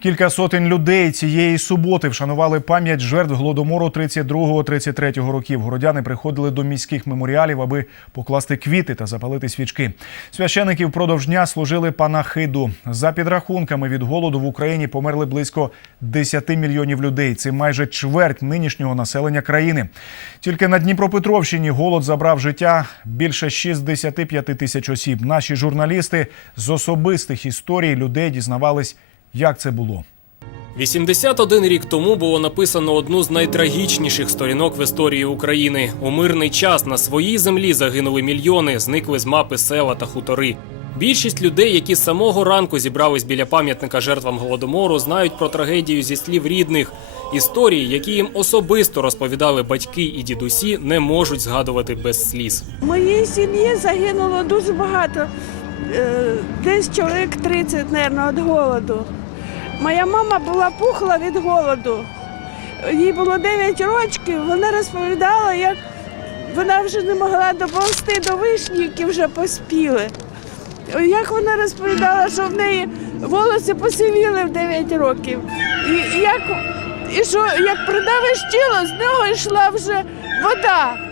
Кілька сотень людей цієї суботи вшанували пам'ять жертв голодомору 32-33 років. Городяни приходили до міських меморіалів, аби покласти квіти та запалити свічки. Священики впродовж дня служили панахиду. За підрахунками від голоду в Україні померли близько 10 мільйонів людей. Це майже чверть нинішнього населення країни. Тільки на Дніпропетровщині голод забрав життя більше 65 тисяч осіб. Наші журналісти з особистих історій людей дізнавались, як це було. 81 рік тому було написано одну з найтрагічніших сторінок в історії України. У мирний час на своїй землі загинули мільйони, зникли з мапи села та хутори. Більшість людей, які з самого ранку зібрались біля пам'ятника жертвам голодомору, знають про трагедію зі слів рідних. Історії, які їм особисто розповідали батьки і дідусі, не можуть згадувати без сліз. В моїй сім'ї загинуло дуже багато, е, десь чоловік 30, мабуть, від голоду. Моя мама була пухла від голоду. Їй було 9 років, вона розповідала, як вона вже не могла доповзти до вишні, які вже поспіли. Як вона розповідала, що в неї волоси посивіли в 9 років. І, і як, і що як придавищило, з нього йшла вже вода.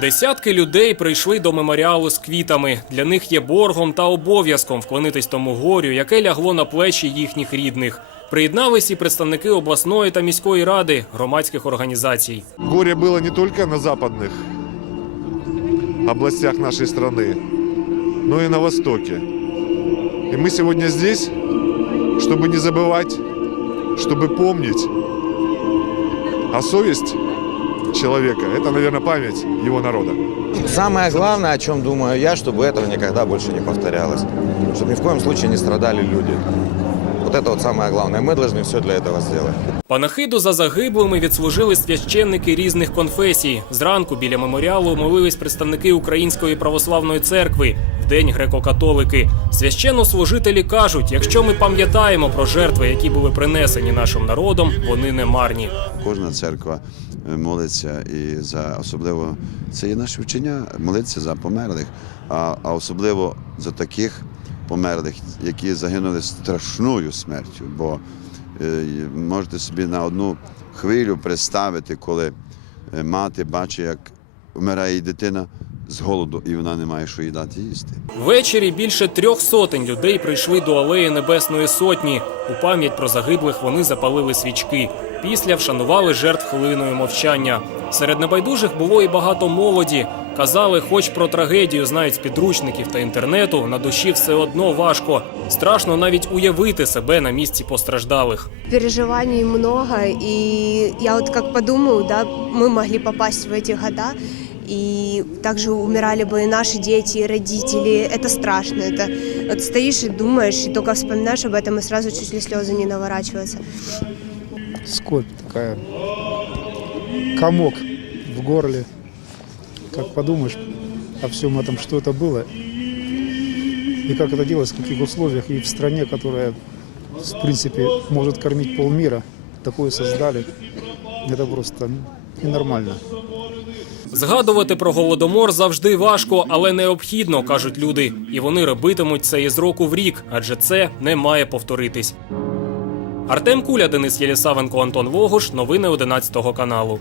Десятки людей прийшли до меморіалу з квітами. Для них є боргом та обов'язком вклонитись тому горю, яке лягло на плечі їхніх рідних. Приєднались і представники обласної та міської ради громадських організацій. Горе было не только на западных областях нашей страны, но и на востоке. И мы сегодня здесь, чтобы не забывать, чтобы помнить. А совесть человека – это, наверное, память его народа. Самое главное, о чем думаю я, чтобы этого никогда больше не повторялось. Чтобы ни в коем случае не страдали люди. Вот это вот самое главное. Мы должны все для этого сделать. Панахиду за загиблими відслужили священники різних конфесій. Зранку біля меморіалу молились представники Української православної церкви. Вдень греко-католики. Священнослужителі кажуть, якщо ми пам'ятаємо про жертви, які були принесені нашим народом, вони не марні. Кожна церква е, молиться і за особливо це є наше вчення молитися за померлих, а, а особливо за таких померлих, які загинули страшною смертю. Бо е, можете собі на одну хвилю представити, коли е, мати бачить, як вмирає дитина з голоду, і вона не має що їй дати їсти. Ввечері більше трьох сотень людей прийшли до алеї Небесної Сотні. У пам'ять про загиблих вони запалили свічки. Після вшанували жертв хвилиною мовчання. Серед небайдужих було і багато молоді. Казали, хоч про трагедію знають з підручників та інтернету, на душі все одно важко. Страшно навіть уявити себе на місці постраждалих. переживаний много, и я вот как подумаю, да, мы могли попасть в эти года, и также умирали бы и наши дети, и родители. Это страшно. Это вот стоишь и думаешь, и только вспоминаешь об этом, и сразу чуть ли слезы не наворачиваются. скорбь такая, комок в горле. Как подумаешь о всем этом, что это было, и как это делалось, в каких условиях, и в стране, которая, в принципе, может кормить полмира, такое создали. Это просто ненормально. Згадувати про голодомор завжди важко, але необхідно, кажуть люди. І вони робитимуть це із року в рік, адже це не має повторитись. Артем Куля, Денис Єлісавенко, Антон Вогуш. Новини 11 каналу.